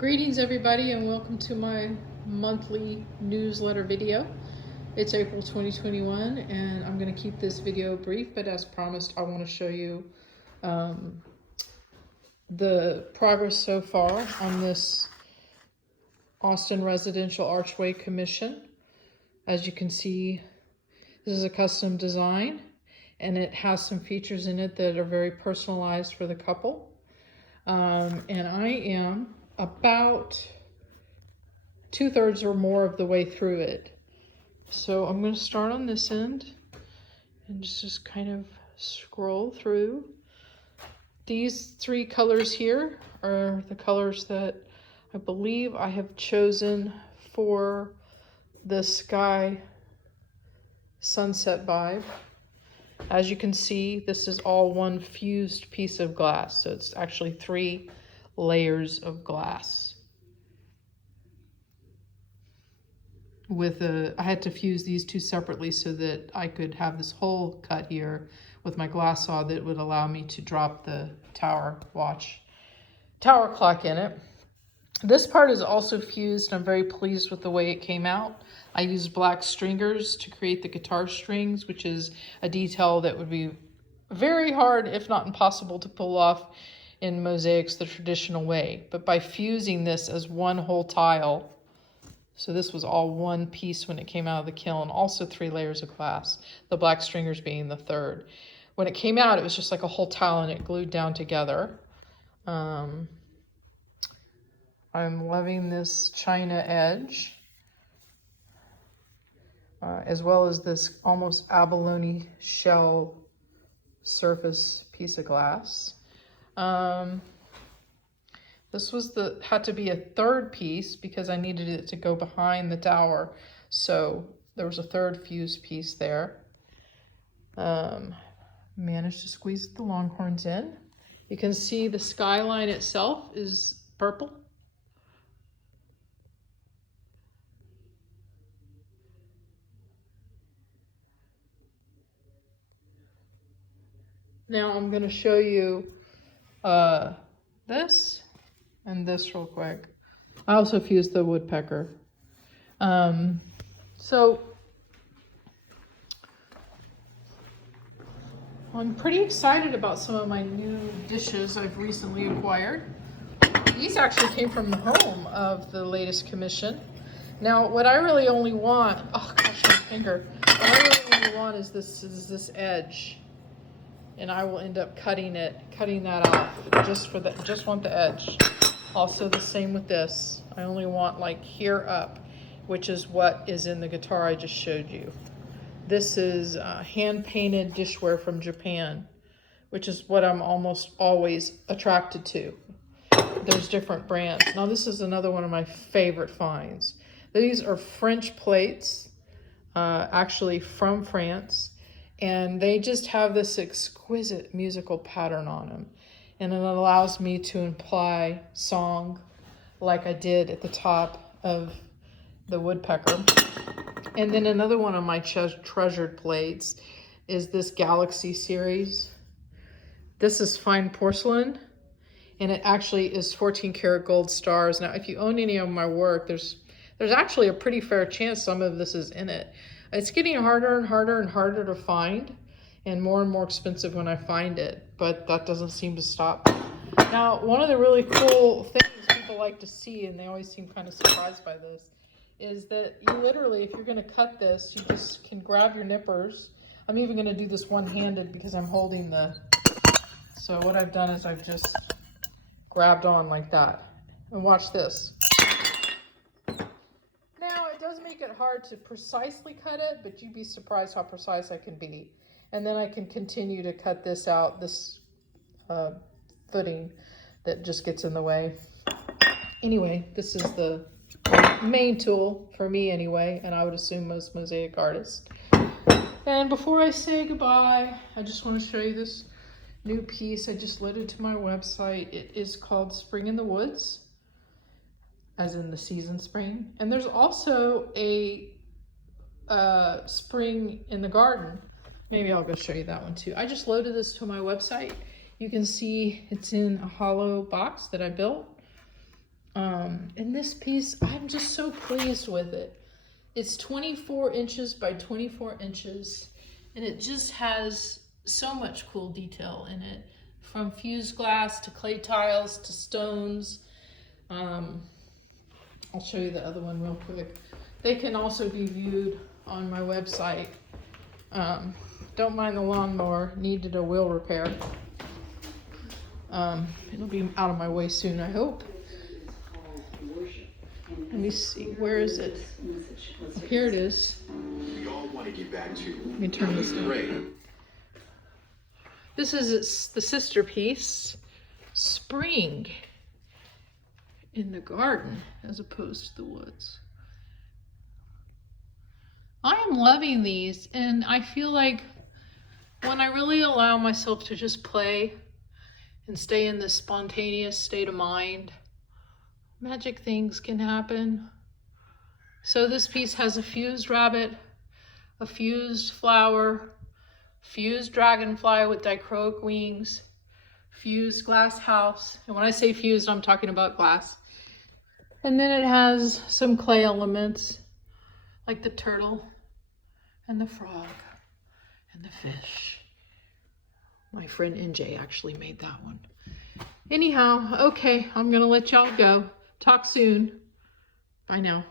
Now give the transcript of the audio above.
Greetings everybody, and welcome to my monthly newsletter video. It's April 2021 and I'm going to keep this video brief, but as promised I want to show you the progress so far on this Austin residential archway commission. As you can see, this is a custom design and it has some features in it that are very personalized for the couple. And I am about 2/3 or more of the way through it. So I'm going to start on this end and just kind of scroll through. These three colors here are the colors that I believe I have chosen for the sky sunset vibe. As you can see, this is all one fused piece of glass, so it's actually 3 layers of glass. I had to fuse these two separately so that I could have this hole cut here with my glass saw that would allow me to drop the tower clock in it. This part is also fused. I'm very pleased with the way it came out. I used black stringers to create the guitar strings, which is a detail that would be very hard, if not impossible, to pull off in mosaics the traditional way. But by fusing this as one whole tile, so this was all one piece when it came out of the kiln, also 3 layers of glass, the black stringers being the 3rd. When it came out, it was just like a whole tile and it glued down together. I'm loving this china edge, as well as this almost abalone shell surface piece of glass. This was had to be a 3rd piece because I needed it to go behind the tower. So there was a 3rd fused piece there. Managed to squeeze the longhorns in. You can see the skyline itself is purple. Now I'm going to show you this and this real quick. I also fused the woodpecker. So I'm pretty excited about some of my new dishes I've recently acquired. These actually came from the home of the latest commission. Now, what I really only want, oh gosh, my finger. What I really only want is this edge. And I will end up cutting that off just want the edge. Also the same with this. I only want like here up, which is what is in the guitar I just showed you. This is hand-painted dishware from Japan, which is what I'm almost always attracted to. There's different brands. Now this is another one of my favorite finds. These are French plates, actually from France. And they just have this exquisite musical pattern on them. And it allows me to imply song like I did at the top of the woodpecker. And then another one of my treasured plates is this Galaxy series. This is fine porcelain, and it actually is 14 karat gold stars. Now, if you own any of my work, there's actually a pretty fair chance some of this is in it. It's getting harder and harder and harder to find, and more expensive when I find it, but that doesn't seem to stop. Now, one of the really cool things people like to see, and they always seem kind of surprised by this, is that you literally, if you're going to cut this, you just can grab your nippers. I'm even going to do this one-handed because I'm holding so what I've done is I've just grabbed on like that. And watch this. It does make it hard to precisely cut it, but you'd be surprised how precise I can be. And then I can continue to cut this out, this footing that just gets in the way. Anyway, this is the main tool for me anyway, and I would assume most mosaic artists. And before I say goodbye, I just want to show you this new piece I just loaded to my website. It is called Spring in the Woods, as in the season spring. And there's also a spring in the garden. Maybe I'll go show you that one too. I just loaded this to my website. You can see it's in a hollow box that I built. this piece, I'm just so pleased with it. It's 24 inches by 24 inches, and it just has so much cool detail in it, from fused glass to clay tiles to stones. I'll show you the other one real quick. They can also be viewed on my website. Don't mind the lawnmower, needed a wheel repair. It'll be out of my way soon, I hope. Let me see, where is it? Oh, here it is. We all want to get back to. Let me turn this on. This is the sister piece, Spring in the garden as opposed to the woods. I am loving these, and I feel like when I really allow myself to just play and stay in this spontaneous state of mind, magic things can happen. So this piece has a fused rabbit, a fused flower, fused dragonfly with dichroic wings, fused glass house. And when I say fused, I'm talking about glass. And then it has some clay elements like the turtle and the frog and the fish. My friend NJ actually made that one. Anyhow, okay, I'm gonna let y'all go. Talk soon. Bye now.